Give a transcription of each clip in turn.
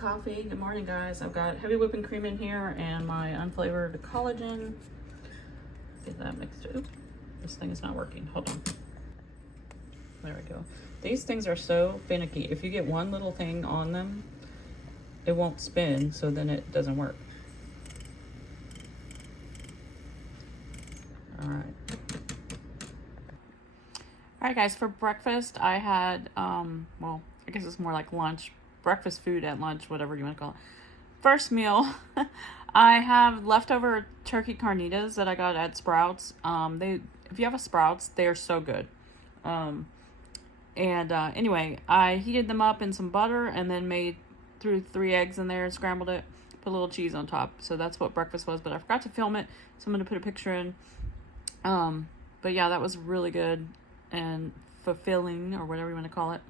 coffee. Good morning, guys. I've got heavy whipping cream in here and my unflavored collagen. Get that mixed. Oops, this thing is not working. Hold on. There we go. These things are so finicky. If you get one little thing on them, it won't spin, so then it doesn't work. All right. All right, guys, for breakfast, I had, well, I guess it's more like lunch, breakfast food at lunch, whatever you want to call it. First meal, I have leftover turkey carnitas that I got at Sprouts. If you have a Sprouts, they are so good. Anyway, I heated them up in some butter and then threw 3 eggs in there and scrambled it, put a little cheese on top. So that's what breakfast was, but I forgot to film it, so I'm going to put a picture in. But yeah, that was really good and fulfilling, or whatever you want to call it.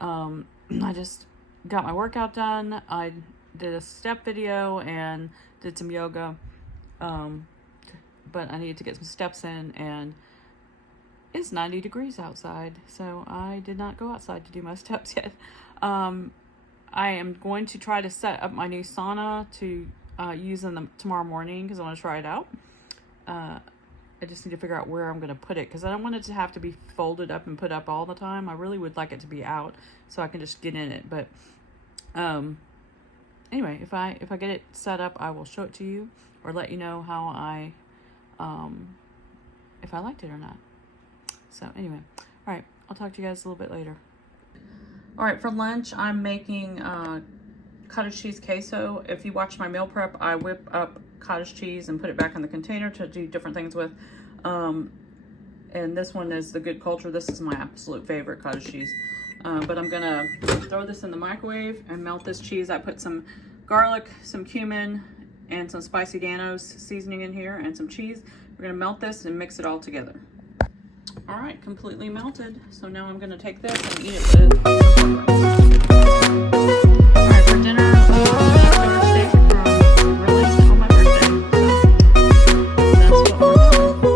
I just got my workout done. I did a step video and did some yoga, but I needed to get some steps in, and it's 90 degrees outside, so I did not go outside to do my steps yet. I am going to try to set up my new sauna to use in tomorrow morning, because I want to try it out. I just need to figure out where I'm going to put it, because I don't want it to have to be folded up and put up all the time. I really would like it to be out so I can just get in it. But anyway, if I get it set up, I will show it to you or let you know how if I liked it or not. So anyway, all right, I'll talk to you guys a little bit later. All right, for lunch, I'm making cottage cheese queso. If you watch my meal prep, I whip up cottage cheese and put it back in the container to do different things with. And this one is the Good Culture. This is my absolute favorite cottage cheese. But I'm gonna throw this in the microwave and melt this cheese. I put some garlic, some cumin, and some spicy Danos seasoning in here, and some cheese. We're gonna melt this and mix it all together. All right, completely melted. So now I'm gonna take this and eat it with some pork. All right, for dinner, leftover steak from release on my birthday. So that's what we're doing.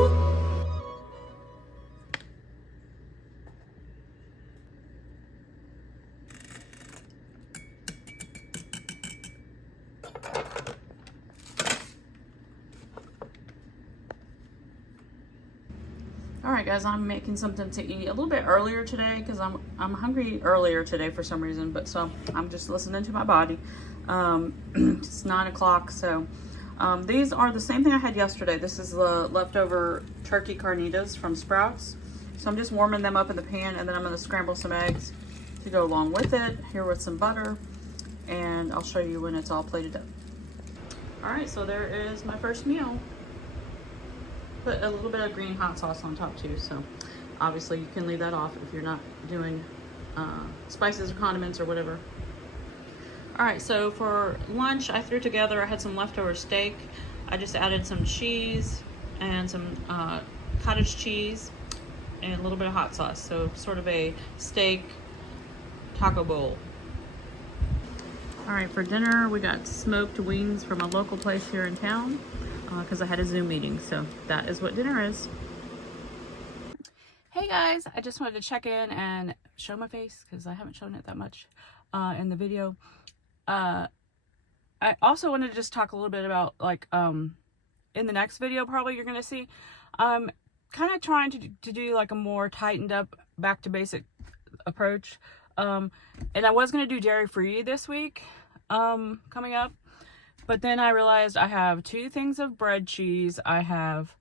All right, guys, I'm making something to eat a little bit earlier today because I'm hungry earlier today for some reason, but so I'm just listening to my body. It's 9 o'clock, so these are the same thing I had yesterday. This is the leftover turkey carnitas from Sprouts. So I'm just warming them up in the pan, and then I'm gonna scramble some eggs to go along with it, here with some butter, and I'll show you when it's all plated up. All right, so there is my first meal. Put a little bit of green hot sauce on top too, so obviously you can leave that off if you're not doing spices or condiments or whatever. All right, so for lunch I threw together, I had some leftover steak. I just added some cheese and some cottage cheese and a little bit of hot sauce, so sort of a steak taco bowl. All right, for dinner we got smoked wings from a local place here in town, because I had a Zoom meeting, so that is what dinner is. Hey guys, I just wanted to check in and show my face because I haven't shown it that much in the video. I also wanted to just talk a little bit about, like, in the next video probably you're gonna see, kind of trying to do like a more tightened up, back to basic approach. And I was gonna do dairy free this week coming up. But then I realized I have 2 things of bread cheese. I have,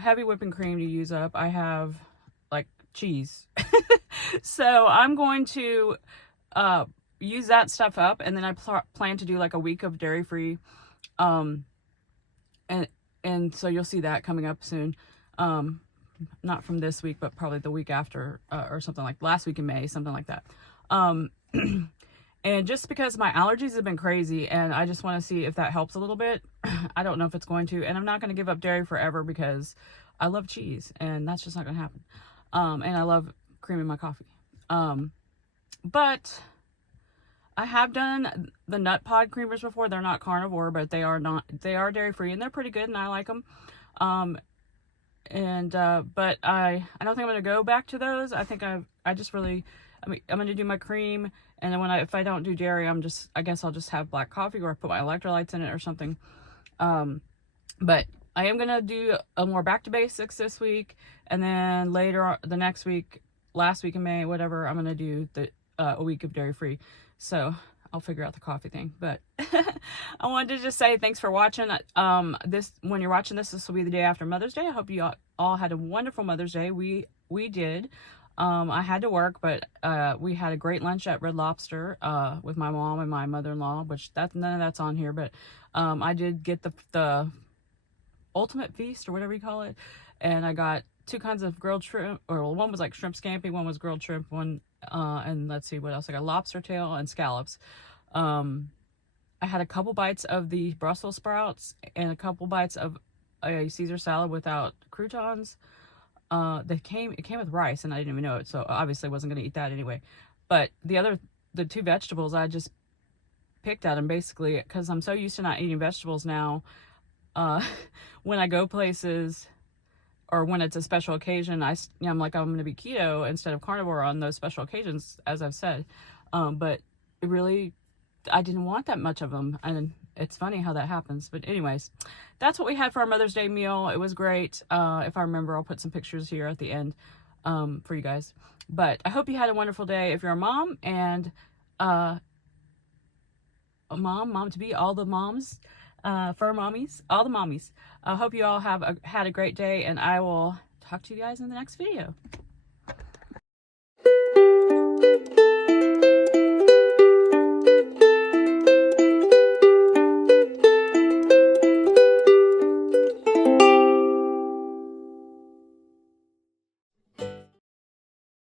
heavy whipping cream to use up. I have, like, cheese. So I'm going to use that stuff up. And then I plan to do, like, a week of dairy-free. And so you'll see that coming up soon. Not from this week, but probably the week after, or something like last week in May, something like that. And just because my allergies have been crazy, and I just want to see if that helps a little bit. I don't know if it's going to, and I'm not going to give up dairy forever because I love cheese, and that's just not going to happen. And I love cream in my coffee. But I have done the nut pod creamers before. They're not carnivore, but they are dairy free, and they're pretty good, and I like them. But I don't think I'm going to go back to those. I think I'm going to do my cream And then if I don't do dairy, I guess I'll just have black coffee or put my electrolytes in it or something. But I am going to do a more back to basics this week. And then later, the next week, last week in May, whatever, I'm going to do a week of dairy free. So I'll figure out the coffee thing. But I wanted to just say thanks for watching. When you're watching this will be the day after Mother's Day. I hope you all had a wonderful Mother's Day. We did. I had to work, but we had a great lunch at Red Lobster with my mom and my mother-in-law, which none of that's on here. But I did get the ultimate feast or whatever you call it, and I got 2 kinds of grilled shrimp, or one was like shrimp scampi, one was grilled shrimp, and let's see what else I got, lobster tail and scallops. I had a couple bites of the Brussels sprouts and a couple bites of a Caesar salad without croutons. It came with rice, and I didn't even know it, so obviously I wasn't going to eat that anyway. But the 2 vegetables, I just picked at them basically because I'm so used to not eating vegetables now. When I go places or when it's a special occasion, I'm like, I'm going to be keto instead of carnivore on those special occasions, as I've said. But it really, I didn't want that much of them, and it's funny how that happens. But anyways, that's what we had for our Mother's Day meal. It was great. If I remember, I'll put some pictures here at the end for you guys. But I hope you had a wonderful day. If you're a mom and a mom to be, all the moms, fur mommies, all the mommies. I hope you all had a great day, and I will talk to you guys in the next video.